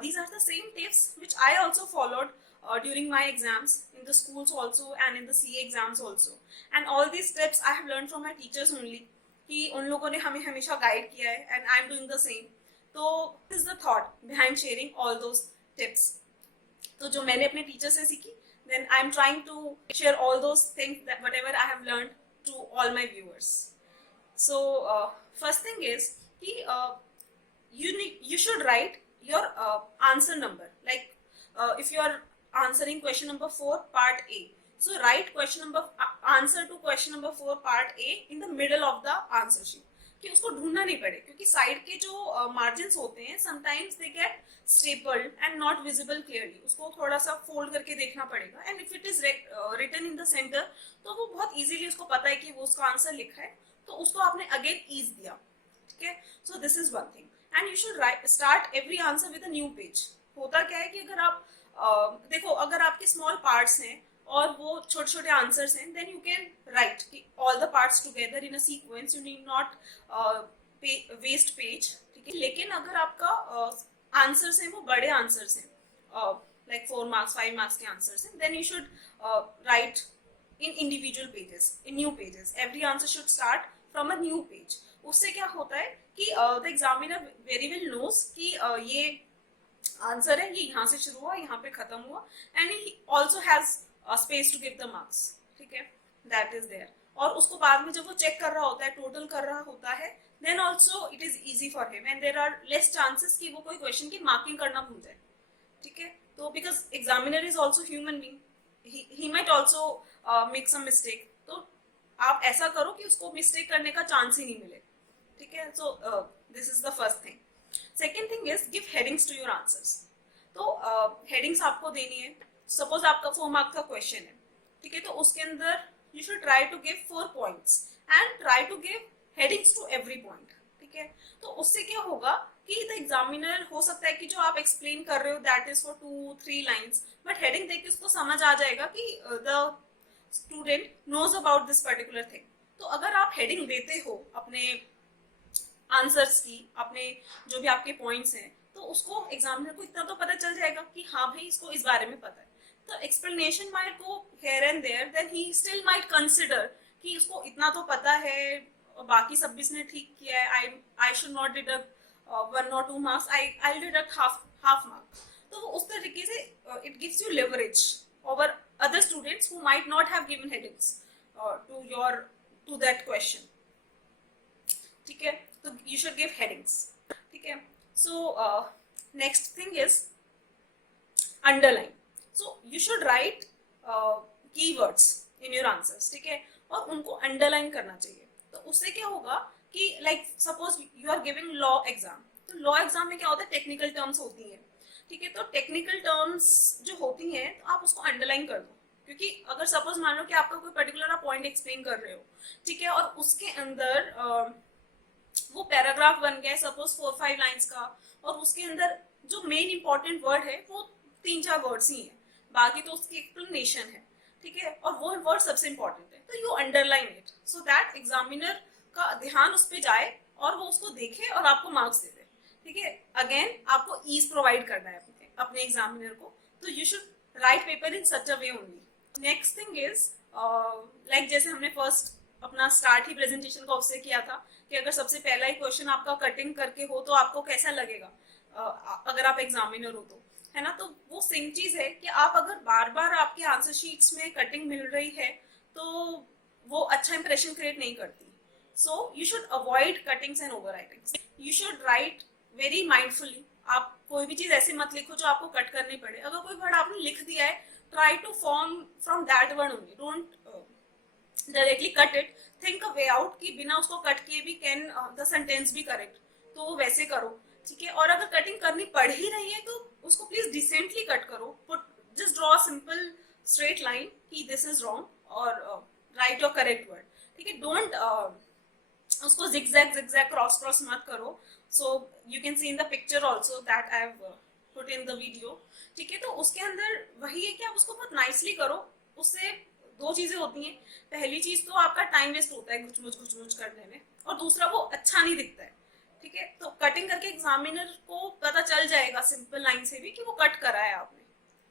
These are the same tips which I also followed during my exams in the schools also and in the CA exams also. And all these tips I have learned from my teachers only. कि उन लोगों ने हमें हमेशा guide किया है and I am doing the same. तो this is the thought behind sharing all those tips. तो जो मैंने अपने टीचर से सीखी, then I am trying to share all those things that whatever I have learned to all my viewers. So first thing is कि you should write your answer number, like if you are answering question number 4 part A, so write answer to question number 4 part A in the middle of the answer sheet, कि उसको ढूंढना नहीं पड़े, क्योंकि side के जो margins होते हैं sometimes they get stapled and not visible clearly, उसको थोड़ा सा फोल्ड करके देखना पड़ेगा. And if it is written in the centre तो वो बहुत इजीली उसको पता है कि वो उसका आंसर लिखा है, तो उसको आपने अगेन ईज दिया. ठीक है, so this is one thing. And you should start every answer with a new page. होता क्या है कि अगर आप देखो, अगर आपके स्मॉल पार्ट्स हैं और वो छोटे छोटे आंसर्स हैं, then you can write all the parts together in a sequence. You need not waste page. ठीक है, लेकिन अगर आपका आंसर्स हैं वो बड़े आंसर्स हैं, लाइक 4 मार्क्स 5 मार्क्स के आंसर्स हैं, then you should write in individual pages, in new pages. Every answer should start from a new page. उससे क्या होता है कि the examiner very well knows कि ये आंसर है, ये यहाँ से शुरू हुआ, यहाँ पे खत्म हुआ, and he also has a space to give the marks. ठीक है, that is there. और उसको बाद में जब वो चेक कर रहा होता है, टोटल कर रहा होता है, then also it is easy for him and there are less chances कि वो कोई क्वेश्चन की मार्किंग करना भूल जाए. ठीक है, तो because examiner is also human being, he might also make some mistake. तो आप ऐसा करो कि उसको मिस्टेक करने का चांस ही नहीं मिले. ठीक है, so this is the first thing. Second thing is give headings to your answers. तो हेडिंग्स आपको देनी है. सपोज आपका 4 मार्क का क्वेश्चन है, ठीक है, तो उसके अंदर you should try to give 4 points and try to give headings to every point. ठीक है, तो उससे क्या होगा कि द एग्जामिनर हो सकता है कि जो आप एक्सप्लेन कर रहे हो that is for 2-3 lines, but heading देख के उसको समझ आ जाएगा कि the student knows about this particular thing. तो अगर आप हेडिंग देते हो अपने आंसर्स की, अपने जो भी आपके पॉइंट्स हैं, तो उसको एग्जामिनर को इतना तो पता चल जाएगा कि हाँ भाई इसको इस बारे में पता है. तो explanation might go here and there, then he still might consider कि इसको इतना तो पता है, बाकी सब इसने ठीक किया है, I should not deduct 1 or 2 marks, I deduct half mark. तो उस तरीके से it gives you leverage over other students who might not have given headings to that question. ठीक है, तो you should give headings. ठीक है, so next thing is underline. So you should write keywords in your answers. ठीक है, और उनको underline करना चाहिए. तो उससे क्या होगा कि like suppose you are giving law exam, तो law exam में क्या होता है, technical terms होती हैं. ठीक है, तो टेक्निकल टर्म्स जो होती हैं तो आप उसको अंडरलाइन कर दो, क्योंकि अगर सपोज मान लो कि आपका कोई पर्टिकुलर पॉइंट एक्सप्लेन कर रहे हो, ठीक है, और उसके अंदर वो पैराग्राफ बन गया सपोज 4-5 लाइंस का, और उसके अंदर जो मेन इंपॉर्टेंट वर्ड है वो 3-4 वर्ड्स ही है, बाकी तो उसकी एक्सप्लेनेशन है. ठीक है, और वो वर्ड सबसे इंपॉर्टेंट है, तो you underline it so that examiner का ध्यान उस पर जाए और वो उसको देखे और आपको मार्क्स दे दे. ठीक है, अगेन आपको ईज प्रोवाइड करना है अपने एग्जामिनर को, तो you should right paper in such a way only. Next thing is like जैसे हमने फर्स्ट अपना स्टार्ट ही प्रेजेंटेशन का उससे किया था कि अगर सबसे पहला ही क्वेश्चन आपका कटिंग करके हो तो आपको कैसा लगेगा अगर आप एग्जामिनर हो तो, है ना. तो वो सेम चीज है कि आप अगर बार बार आपके आंसर शीट्स में कटिंग मिल रही है तो वो अच्छा इंप्रेशन क्रिएट नहीं करती. So you should avoid cuttings and over writings. You should right very mindfully. आप कोई भी चीज ऐसे मत लिखो जो आपको कट करनी पड़े. अगर कोई वर्ड आपने लिख दिया है, try to form from that word only, don't directly cut it. Think a way out कि बिना उसको कट किए भी कैन द सेंटेंस भी करेक्ट, तो वैसे करो. ठीक है, और अगर कटिंग करनी पड़ ही रही है तो उसको प्लीज डिसेंटली कट करो. Put just draw simple straight line कि दिस इज रॉन्ग और राइट योर करेक्ट वर्ड. ठीक है, डोंट उसको zigzag cross मत करो. So you can see in the picture also that I have put in the video. ठीक है, तो उसके अंदर वही है कि आप उसको बहुत नाइसली करो. उससे 2 चीजें होती हैं. पहली चीज तो आपका टाइम वेस्ट होता है घुच मुच करने में, और दूसरा वो अच्छा नहीं दिखता है. ठीक ठीक है, तो कटिंग करके एग्जामिनर को पता चल जाएगा सिंपल लाइन से भी कि वो कट करा है आपने,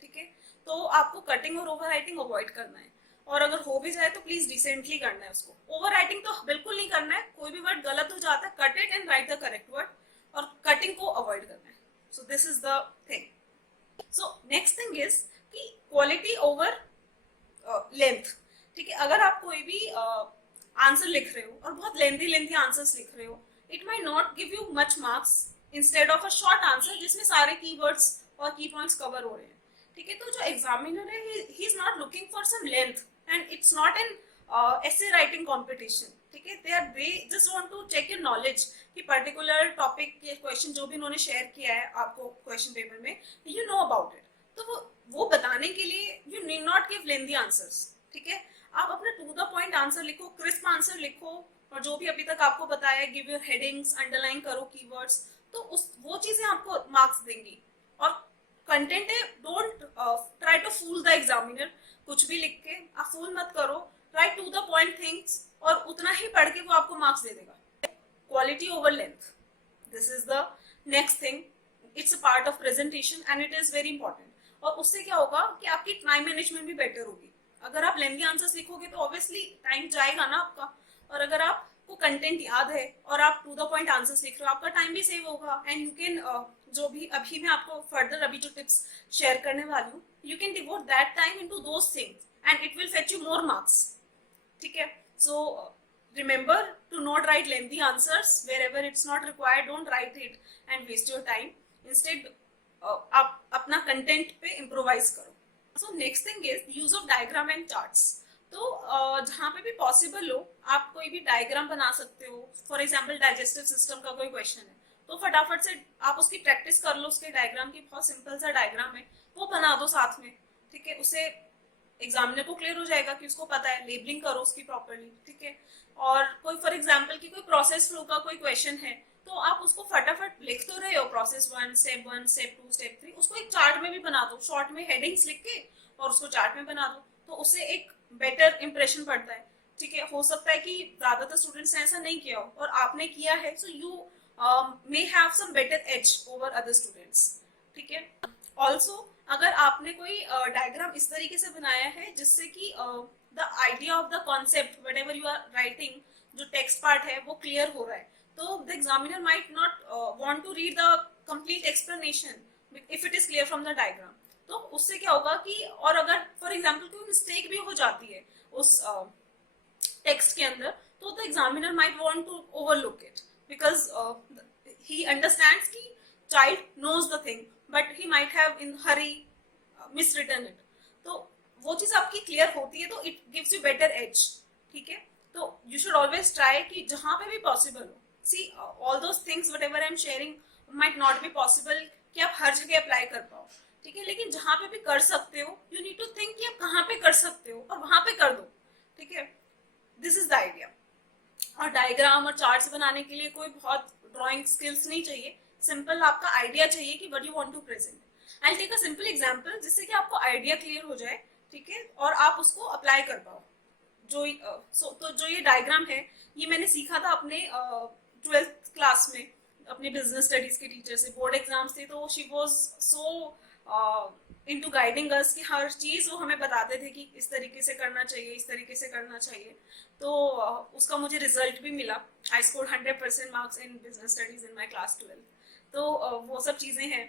ठीक है। तो आपको कटिंग और ओवर राइटिंग अवॉइड करना है, और अगर हो भी जाए तो प्लीज डिसेंटली करना है उसको। ओवर राइटिंग तो बिल्कुल नहीं करना है, कोई भी वर्ड गलत हो जाता है, cut it and right the correct word, और कटिंग को अवॉइड करना है। So this is the thing. So next thing is कि क्वालिटी ओवर लेंथ, ठीक है। अगर आप कोई भी आंसर लिख रहे हो और बहुत लेंथी लेंथी आंसर्स लिख रहे हो, it my not give you much marks instead of a short answer जिसमें सारे कीवर्ड्स और की पॉइंट्स कवर हो रहे हैं, ठीक है। तो जो एग्जामिनर है, he is not looking for some length, and it's not an essay writing competition, ठीक है। They just want to check your knowledge कि पर्टिकुलर टॉपिक के क्वेश्चन जो भी उन्होंने शेयर किया है आपको क्वेश्चन पेपर में, यू नो अबाउट इट। तो वो बताने के लिए you need not give lengthy answers, ठीक है। आप अपना टू द पॉइंट आंसर लिखो, क्रिस्प आंसर लिखो, और जो भी अभी तक आपको बताया, गिव योर हेडिंग्स, अंडरलाइन करो कीवर्ड्स, तो उस वो चीजें आपको मार्क्स देंगी। और कंटेंट है, don't try to fool the examiner, कुछ भी लिख के आप फूल मत करो, write to the point things, और उतना ही पढ़ के वो आपको मार्क्स दे देगा। Quality over length, this is the next thing, it's a part of presentation and it is very important. और उससे क्या होगा कि आपकी टाइम मैनेजमेंट भी बेटर होगी। अगर आप लेंथी आंसर्स लिखोगे तो ऑब्वियसली टाइम जाएगा ना आपका, और अगर आपको कंटेंट याद है और आप टू द पॉइंट आंसर्स लिख रहे हो, आपका टाइम भी सेव होगा, एंड यू कैन जो भी अभी मैं आपको फर्दर अभी जो टिप्स शेयर करने वाली हूँ, you can devote that time into those things and it will fetch you more marks, ठीक है। सो remember to not write lengthy answers wherever it's not required, don't write it and waste your time, instead आप अपना content पे improvise करो। So next thing is use of diagram and charts. तो जहाँ पे भी पॉसिबल हो आप कोई भी डायग्राम बना सकते हो। फॉर एग्जाम्पल डाइजेस्टिव सिस्टम का कोई क्वेश्चन है तो फटाफट से आप उसकी प्रैक्टिस कर लो, उसके डायग्राम की, बहुत सिंपल सा डायग्राम है, वो बना दो साथ में, ठीक है। उससे एग्जामिनर को क्लियर हो जाएगा कि उसको पता है, लेबलिंग करो उसकी प्रॉपर्ली, ठीक है। और कोई फॉर एग्जाम्पल की कोई प्रोसेस फ्लो का कोई क्वेश्चन है तो आप उसको फटाफट लिख तो रहे हो, प्रोसेस 1, स्टेप 1, स्टेप 2, स्टेप 3, उसको एक चार्ट में भी बना दो, शॉर्ट में हेडिंग्स लिख के और उसको चार्ट में बना दो, तो उससे एक बेटर इंप्रेशन पड़ता है, ठीक है। हो सकता है कि ज्यादातर स्टूडेंट्स ने ऐसा नहीं किया हो और आपने किया है, so you may have some better edge over other students, ठीक है। ऑल्सो अगर आपने कोई डायग्राम इस तरीके से बनाया है जिससे कि the idea of the concept whatever you are writing, जो टेक्स्ट पार्ट है वो क्लियर हो रहा है, तो the examiner might not want to read the complete explanation if it is clear from the diagram. तो उससे क्या होगा कि, और अगर फॉर एग्जाम्पल कोई मिस्टेक भी हो जाती है उस टेक्स्ट के अंदर, तो the examiner might want to overlook it because he understands कि child knows the thing but he might have in hurry miswritten it, तो वो चीज आपकी क्लियर होती है तो it gives you better edge, ठीक है। तो यू शुड ऑलवेज ट्राई कि जहां पे भी पॉसिबल हो, see all those things whatever I am sharing might not be possible कि आप हर जगह अप्लाई कर पाओ, ठीक है, लेकिन जहां पे भी कर सकते हो यू नीड टू थिंक कि आप कहाँ पे कर सकते हो और वहां पे कर दो, ठीक है। This is the idea. और डायग्राम और चार्ट्स बनाने के लिए कोई बहुत ड्राइंग स्किल्स नहीं चाहिए, सिंपल आपका आइडिया चाहिए कि what you want to present. I take a simple example जिससे कि आपको आइडिया क्लियर हो जाए, ठीक है, और आप उसको अप्लाई कर पाओ। तो जो ये डायग्राम है ये मैंने सीखा था अपने 12th क्लास में अपने बिजनेस स्टडीज के टीचर से। बोर्ड एग्जाम्स थे तो she was so into guiding अस कि हर चीज वो हमें बताते थे कि इस तरीके से करना चाहिए, इस तरीके से करना चाहिए। तो उसका मुझे रिजल्ट भी मिला। I score 100% marks in business studies in my class 12। तो वो सब चीजें हैं।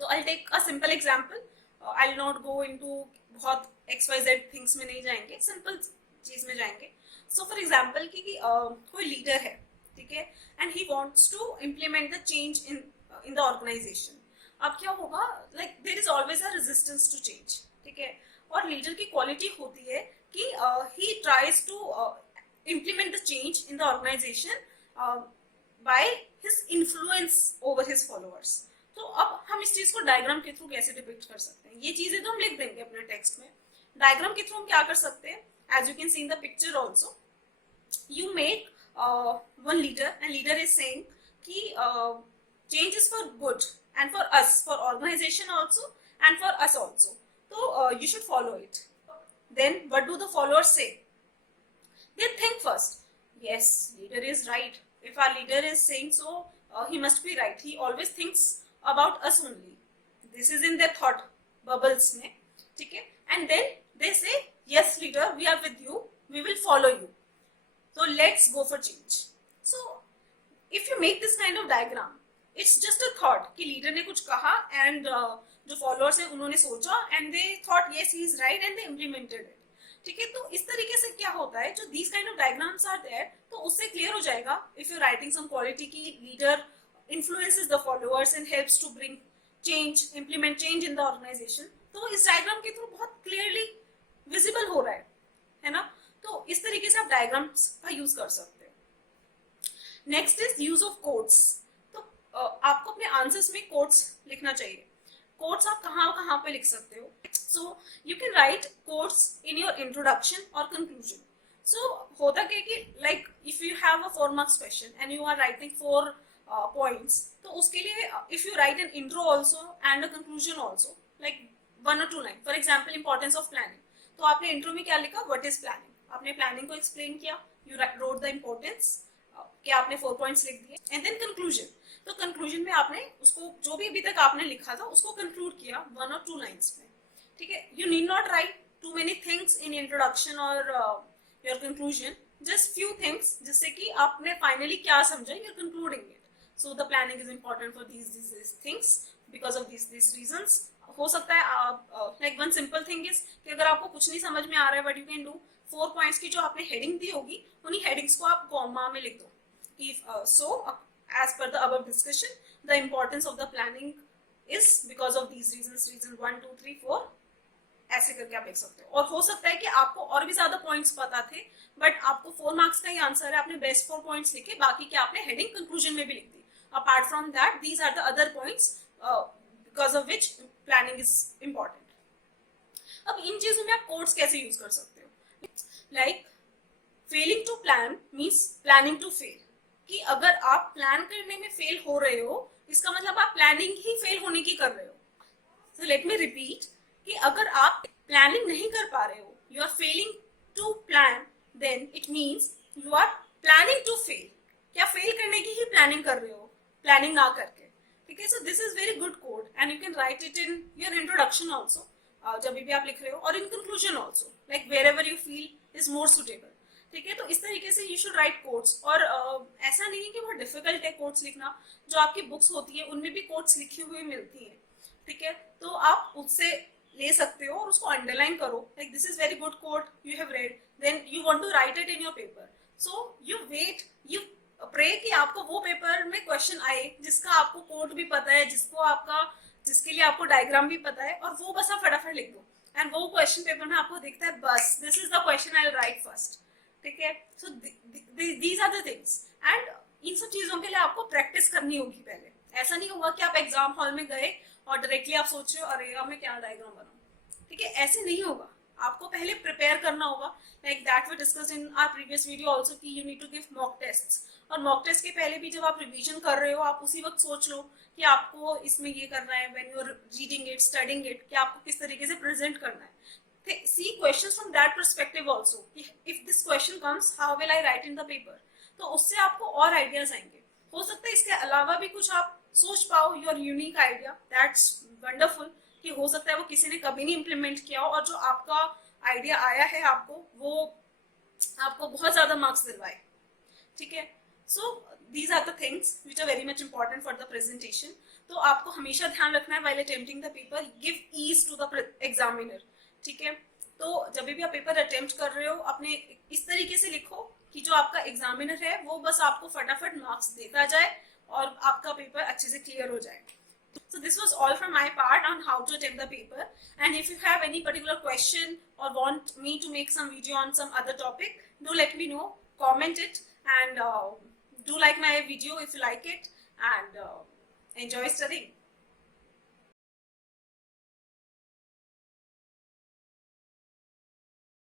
तो I take a simple example, I not go into बहुत XYZ थिंग्स में नहीं जाएंगे, सिंपल चीज में जाएंगे। सो फॉर एग्जाम्पल कि कोई लीडर है, ठीक है, and he wants to implement the change in the organisation. अब क्या होगा, like there is always a resistance to change, ठीक है। और लीडर की क्वालिटी होती है कि he tries to implement the change in the organisation by his influence over his followers. तो अब हम इस चीज को डायग्राम के थ्रू कैसे डिपिक्ट कर सकते हैं? ये चीजें तो हम लिख देंगे अपने टेक्स्ट में। डायग्राम के थ्रू हम क्या कर सकते हैं? As you can see in the picture also, you make one leader and leader is saying कि change is for good and for us, for organization also and for us also, so you should follow it. Then what do the followers say? They think first, yes, leader is right. If our leader is saying so, he must be right. He always thinks about us only. This is in their thought bubbles में, ठीक है? And then they say, yes leader, we are with you, we will follow you, so let's go for change. So if you make this kind of diagram, it's just a thought कि leader ने कुछ कहा and जो followers हैं उन्होंने सोचा and they thought yes he is right and they implemented it. ठीक है, तो इस तरीके से क्या होता है, जो these kind of diagrams are there, तो उससे क्लियर हो जाएगा if you're writing some quality की leader influences the followers and helps to bring change, implement change in the organization, तो इस डायग्राम के थ्रू बहुत क्लियरली विजिबल हो रहा है ना? तो इस तरीके से आप डायग्राम्स का यूज कर सकते हो. Next is use of quotes. तो आपको अपने आंसर्स में कोट्स लिखना चाहिए. कोट्स आप कहाँ कहाँ पे लिख सकते हो? So you can write quotes in your introduction और कंक्लूजन. सो होता क्या कि like if you have a 4 marks question and you are writing 4 points, तो उसके लिए if you write an intro also and a conclusion also, like 1 or 2 line. For example importance of planning, तो आपने intro में क्या लिखा, what is planning, आपने planning को एक्सप्लेन किया, यू रोट द इंपॉर्टेंस, क्या आपने 4 पॉइंट्स लिख दिए. एंड देन कंक्लूजन, तो कंक्लूजन में आपने उसको जो भी अभी तक आपने लिखा था उसको कंक्लूड किया 1 or 2 लाइन्स में. ठीक है, you need not write too many things in introduction और your conclusion, just few things जिससे कि आपने फाइनली क्या समझा, your concluding it. So the planning is important for these things because of these reasons. हो सकता है आप like one simple thing is कि अगर आपको कुछ नहीं समझ में आ रहा है, but you can do 4 points की जो आपने हेडिंग दी होगी, उन्हीं हेडिंग्स को आप कॉमा में लिख दो. So as per the above discussion, the importance of the planning is because of these reasons, reason 1 2 3 4, ऐसे करके आप लिख सकते हो. और हो सकता है कि आपको और भी ज्यादा पॉइंट्स पता थे, बट आपको 4 मार्क्स का ही आंसर है, आपने बेस्ट 4 पॉइंट्स लिखे, बाकी के आपने हेडिंग कंक्लूजन में भी लिख दी. Apart from that, these are the other points because of which planning is important. अब इन चीजों में आप कोड्स कैसे यूज कर सकते हो? Like failing to plan means planning to fail. कि अगर आप प्लान करने में फेल हो रहे हो, इसका मतलब आप प्लानिंग ही फेल होने की कर रहे हो. सो लेट मी रिपीट कि अगर आप प्लानिंग नहीं कर पा रहे हो, you are failing to plan, then it means you are planning to fail. क्या फेल करने की ही प्लानिंग कर रहे हो, प्लानिंग ना करके. ठीक है, so this is very good quote and you can write it in your introduction also, जब भी आप लिख रहे हो, और in conclusion also, like wherever you feel is more suitable. ठीक है, तो इस तरीके से यू शुड राइट कोट्स. और ऐसा नहीं है कि बहुत डिफिकल्ट है कोट्स लिखना. जो आपकी बुक्स होती है उनमें भी कोट्स लिखी हुई मिलती है. ठीक है, तो आप उससे ले सकते हो और उसको अंडरलाइन करो, like this is very good quote you have read, then you want to write it in your paper. So you wait, you pray कि आपको वो पेपर में क्वेश्चन आए जिसका आपको कोट भी पता है, जिसके लिए आपको डायग्राम भी पता है, और वो बस आप फटाफट लिख दो एंड वो क्वेश्चन पेपर में आपको दिखता है, बस this is the question I will write first. ठीक है, so these are the things. And इन सब चीजों के लिए आपको प्रैक्टिस करनी होगी पहले. ऐसा नहीं होगा कि आप एग्जाम हॉल में गए और डायरेक्टली आप सोच रहे हो अरे यार मैं क्या डायग्राम बनाऊं. ठीक है, ऐसे नहीं होगा. आपको पहले प्रिपेयर करना होगा, like that we discussed in our previous video also कि you need to give mock tests. और मॉक टेस्ट के पहले भी जब आप रिवीजन कर रहे हो, आप उसी वक्त सोच लो कि आपको इसमें ये करना है, when you are reading it, studying it, कि आपको किस तरीके से प्रेजेंट करना है. See questions from that perspective also. If this question comes, how will I write in the paper? तो उससे आपको और आइडियाज आएंगे. हो सकता है इसके अलावा भी कुछ आप सोच पाओ, your unique idea, that's wonderful. कि हो सकता है वो किसी ने कभी नहीं इम्प्लीमेंट किया हो, और जो आपका आइडिया आया है आपको, वो आपको बहुत ज्यादा मार्क्स दिलवाए. ठीक है, so these are the things which are very much important for the presentation. तो आपको हमेशा ध्यान रखना है while attempting the paper, give ease to the examiner. ठीक है, तो जब भी आप पेपर अटेम्प्ट कर रहे हो, अपने इस तरीके से लिखो कि जो आपका एग्जामिनर है वो बस आपको फटाफट मार्क्स देता जाए और आपका पेपर अच्छे से क्लियर हो जाए. So this was all from my part on how to attempt the paper. And if you have any particular question or want me to make some video on some other topic, do let me know, comment it, and do like my video if you like it, and enjoy studying.